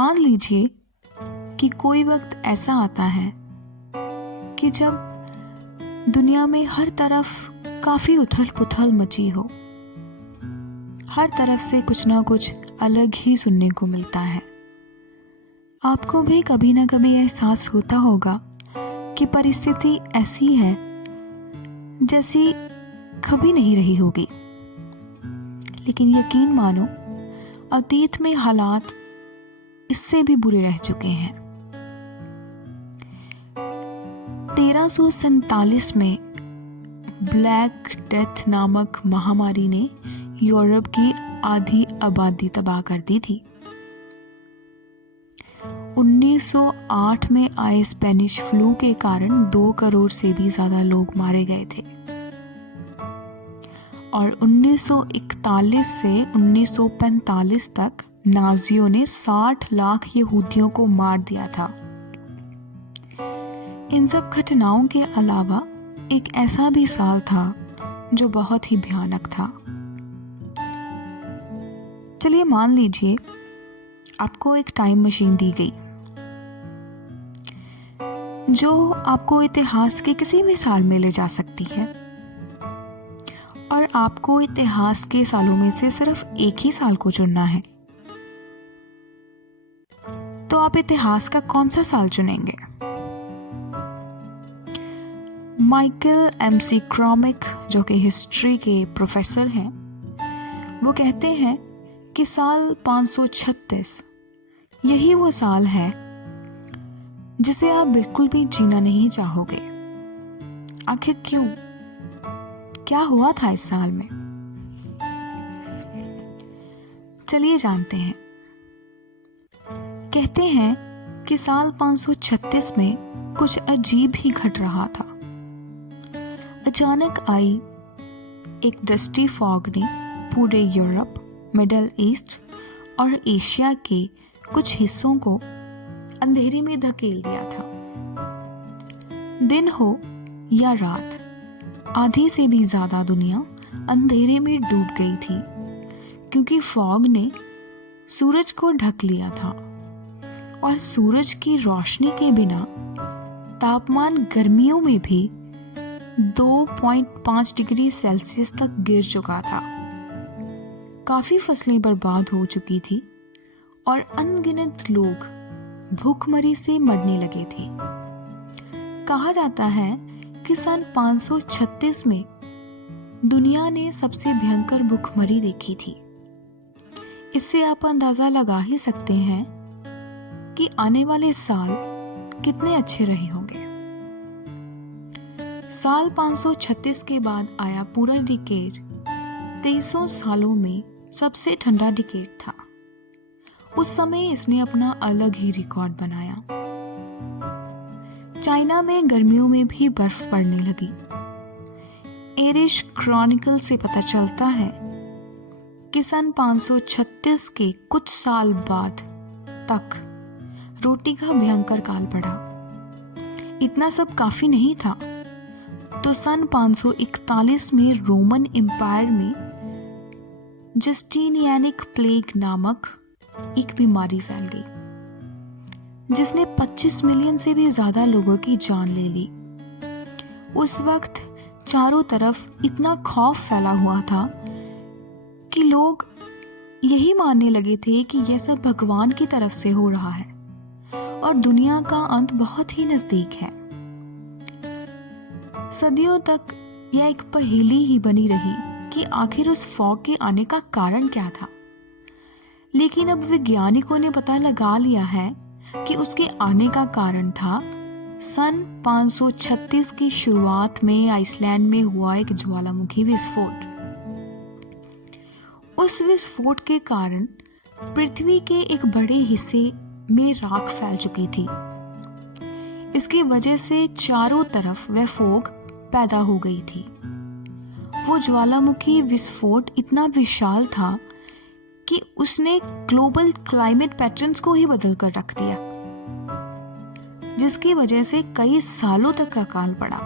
मान लीजिए कि कोई वक्त ऐसा आता है कि जब दुनिया में हर तरफ काफी उथल पुथल मची हो, हर तरफ से कुछ ना कुछ अलग ही सुनने को मिलता है। आपको भी कभी ना कभी एहसास होता होगा कि परिस्थिति ऐसी है जैसी कभी नहीं रही होगी, लेकिन यकीन मानो अतीत में हालात इससे भी बुरे रह चुके हैं। 1347 में ब्लैक डेथ नामक महामारी ने यूरोप की आधी आबादी तबाह कर दी थी। 1908 में आए स्पेनिश फ्लू के कारण 2 करोड़ से भी ज्यादा लोग मारे गए थे और 1941 से 1945 तक नाजियों ने 60 लाख यहूदियों को मार दिया था। इन सब घटनाओं के अलावा एक ऐसा भी साल था जो बहुत ही भयानक था। चलिए मान लीजिए आपको एक टाइम मशीन दी गई जो आपको इतिहास के किसी भी साल में ले जा सकती है और आपको इतिहास के सालों में से सिर्फ एक ही साल को चुनना है। तो आप इतिहास का कौन सा साल चुनेंगे? माइकल एमसी क्रॉमिक, जो कि हिस्ट्री के प्रोफेसर हैं, वो कहते हैं कि साल 536 यही वो साल है जिसे आप बिल्कुल भी जीना नहीं चाहोगे। आखिर क्यों? क्या हुआ था इस साल में? चलिए जानते हैं। कहते हैं कि साल 536 में कुछ अजीब ही घट रहा था। अचानक आई एक डस्टी फॉग ने पूरे यूरोप, मिडल ईस्ट और एशिया के कुछ हिस्सों को अंधेरे में धकेल दिया था। दिन हो या रात, आधी से भी ज्यादा दुनिया अंधेरे में डूब गई थी क्योंकि फॉग ने सूरज को ढक लिया था और सूरज की रोशनी के बिना तापमान गर्मियों में भी 2.5 डिग्री सेल्सियस तक गिर चुका था। काफी फसलें बर्बाद हो चुकी थी और अनगिनत लोग भूखमरी से मरने लगे थे। कहा जाता है कि सन 536 में दुनिया ने सबसे भयंकर भूखमरी देखी थी। इससे आप अंदाजा लगा ही सकते हैं कि आने वाले साल कितने अच्छे रहे होंगे। साल 536 के बाद आया पूरा डिकेड 2300 सालों में सबसे ठंडा डिकेड था। उस समय इसने अपना अलग ही रिकॉर्ड बनाया। चाइना में गर्मियों में भी बर्फ पड़ने लगी। एरिश क्रॉनिकल से पता चलता है कि सन 536 के कुछ साल बाद तक रोटी का भयंकर काल पड़ा। इतना सब काफी नहीं था तो सन 541 में रोमन एम्पायर में जस्टिनियानिक प्लेग नामक एक बीमारी फैल गई जिसने 25 मिलियन से भी ज्यादा लोगों की जान ले ली। उस वक्त चारों तरफ इतना खौफ फैला हुआ था कि लोग यही मानने लगे थे कि यह सब भगवान की तरफ से हो रहा है और दुनिया का अंत बहुत ही नजदीक है। सदियों तक यह एक पहेली ही बनी रही कि आखिर उस फॉग के आने का कारण क्या था। लेकिन अब वैज्ञानिकों ने पता लगा लिया है कि उसके आने का कारण था सन 536 की शुरुआत में आइसलैंड में हुआ एक ज्वालामुखी विस्फोट। उस विस्फोट के कारण पृथ्वी के एक बड़े हिस्से में राख फैल चुकी थी। इसकी वजह से चारों तरफ वह फोग पैदा हो गई थी। वो ज्वालामुखी विस्फोट इतना विशाल था कि उसने ग्लोबल क्लाइमेट पैटर्न्स को ही बदल कर रख दिया, जिसकी वजह से कई सालों तक का काल पड़ा।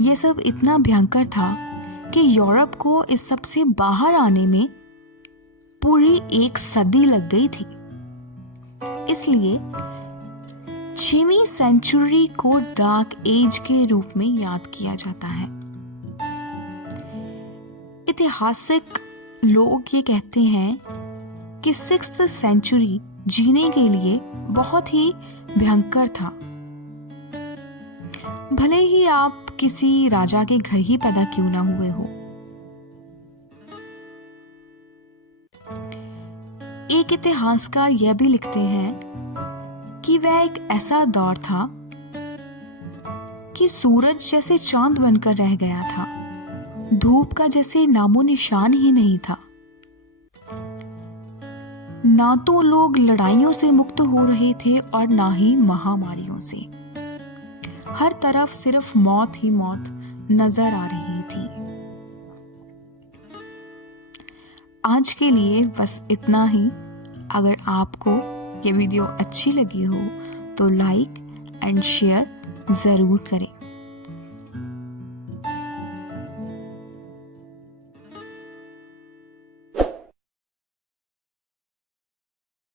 यह सब इतना भयंकर था कि यूरोप को इस सब से बाहर आने में पूरी 1 सदी लग गई थी। इसलिए 6वीं सेंचुरी को डार्क एज के रूप में याद किया जाता है। ऐतिहासिक लोग ये कहते हैं कि 6th सेंचुरी जीने के लिए बहुत ही भयंकर था। भले ही आप किसी राजा के घर ही पैदा क्यों ना हुए हो। एक इतिहासकार यह भी लिखते हैं कि वह एक ऐसा दौर था कि सूरज जैसे चांद बनकर रह गया था, धूप का जैसे नामो निशान ही नहीं था। ना तो लोग लड़ाइयों से मुक्त हो रहे थे और ना ही महामारियों से। हर तरफ सिर्फ मौत ही मौत नजर आ रही थी। आज के लिए बस इतना ही। अगर आपको ये वीडियो अच्छी लगी हो तो लाइक एंड शेयर जरूर करें।